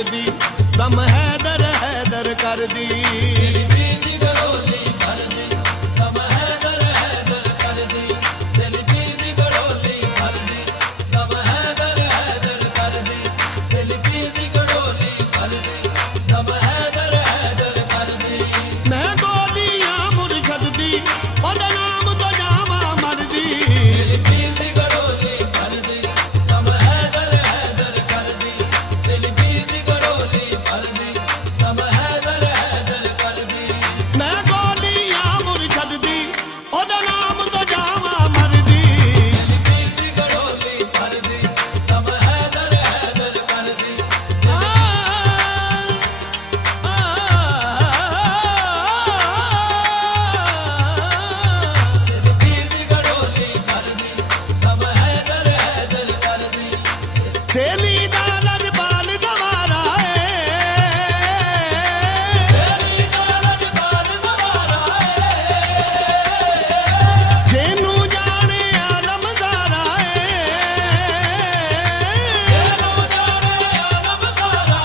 भरदी दम हैदर हैदर कर दी तेरी पीर दी गड़ोली भरदी दम हैदर हैदर कर दी तेरी पीर दी गड़ोली भरदी दम हैदर हैदर कर दी तेरी पीर दी गड़ोली भरदी दम हैदर हैदर कर दी मैं गोलियां मुरशद दी ओदे नाम तो जावा मरदी तेरी पीर दी गड़ोली भरदी दम हैदर हैदर कर दी तेरी पीर दी गड़ोली भरदी दम हैदर हैदर कर दी मैं गोलियां मुरशद दी ओदे नाम तो जावा मरदी तेरी पीर दी गड़ोली भरदी दम हैदर हैदर कर दी तेरी पीर दी गड़ोली भरदी दम हैदर हैदर कर दी चेली दा लजपाल गवारा है चेली दा लजपाल गवारा है जेनू जाने आलम ज़ारा है जेनू जाने आलम ज़ारा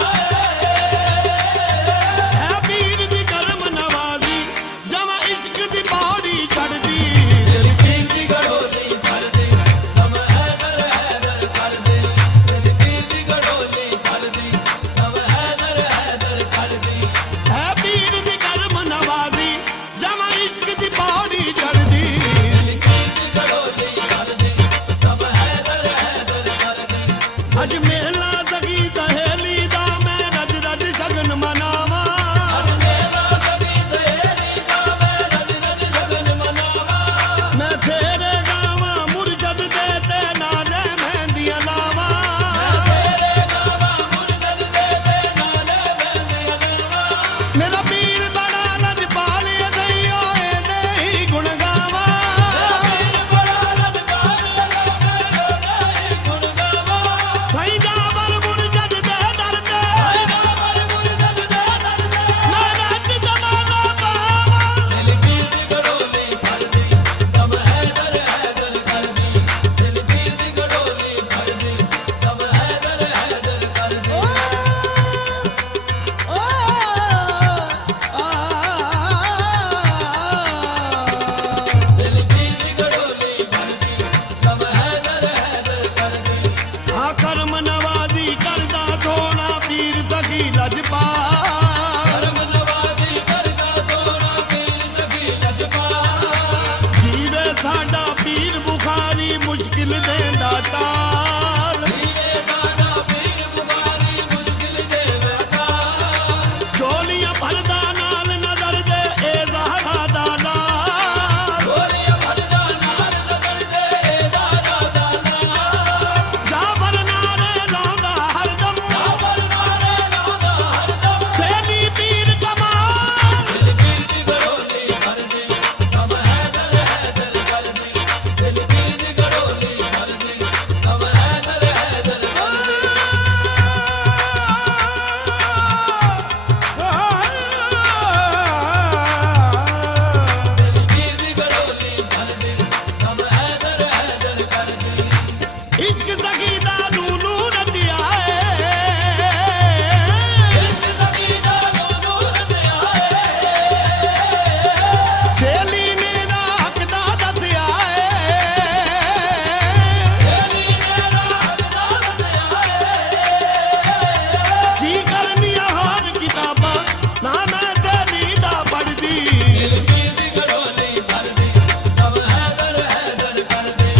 है पीर दी करम नवाज़ी जमा इश्क दी पौड़ी चढ़दी तेरी पीर दी गड़ोली भरदी दम हैदर हैदर कर दी तेरी पीर दी गड़ोली भरदी दम हैदर हैदर कर दी है पीर दी करम नवाज़ी जमा इश्क दी पौड़ी चढ़दी तेरी पीर दी गड़ोली भरदी दम हैदर हैदर कर दी अज मेला सगी सहेली दा मैं रज रज शगन मनावा अज मेला सगी सहेली दा मैं रज रज शगन मनावा मैं तेरे गावा मुरशद दे ते नाले मेहंदियां लावा मैं तेरे गावा मुरशद दे ते नाले मेहंदियां लावा मेरा पीर बड़ा लजपाल अदइयो एदे ही गुण गावा मेरा पीर बड़ा लजपाल अदइयो एदे ही गुण गावा साईं जावर मुरशद दे दर ते साईं जावर मुरशद दे दर ते मैं रज जमाना पावा तेरी पीर दी गड़ोली भरदी दम हैदर हैदर कर दी तेरी पीर दी गड़ोली भरदी दम हैदर हैदर कर दी तेरी पीर दी गड़ोली भरदी दम हैदर हैदर कर दी हाँ करम नवाज़ी करदा सोना पीर सखी लजपाल करम नवाज़ी करदा सोना पीर सखी लजपाल जीवे साडा पीर बुखारी मुश्किल देंदा टाल जीवे साडा पीर बुखारी मुश्किल देंदा टाल झोलियां भरदा नाल नजर दे ए ज़हरा दा लाल झोलियां भरदा नाल नजर दे ए ज़हरा दा लाल जावर नारे लांदा हरदम जावर नारे लांदा हरदम चेली पीर कमाल तेरी पीर दी गड़ोली भरदी दम हैदर हैदर कर दी तेरी पीर दी गड़ोली भरदी दम हैदर हैदर कर दी तेरी पीर दी गड़ोली भरदी दम हैदर हैदर कर दी इश्क सखी दा नूनू रतिया है इश्क सखी दा नूनू रतिया है चेली मेरा हक दा दतिया है चेली मेरा हक दा दतिया है की करनी हार किताबां ना मैं चेली दा पढ़दी तेरी पीर दी गड़ोली भरदी दम हैदर हैदर कर दी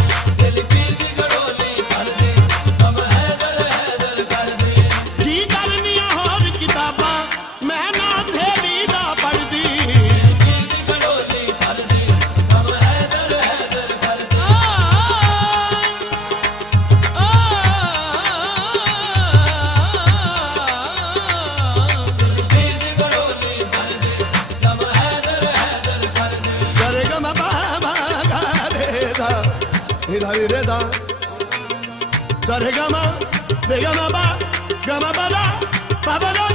तेरी पीर दी गड़ोली भरदी दम हैदर हैदर कर दी की करनी हार किताबां मैं ना थेली दा पढ़दी तेरी पीर दी गड़ोली भरदी दम हैदर हैदर कर दी तेरी पीर दी गड़ोली भरदी दम हैदर हैदर कर दी सरे गम बाबा गा रे दा रे दा सरे गम रे गम बा दा बाबा दा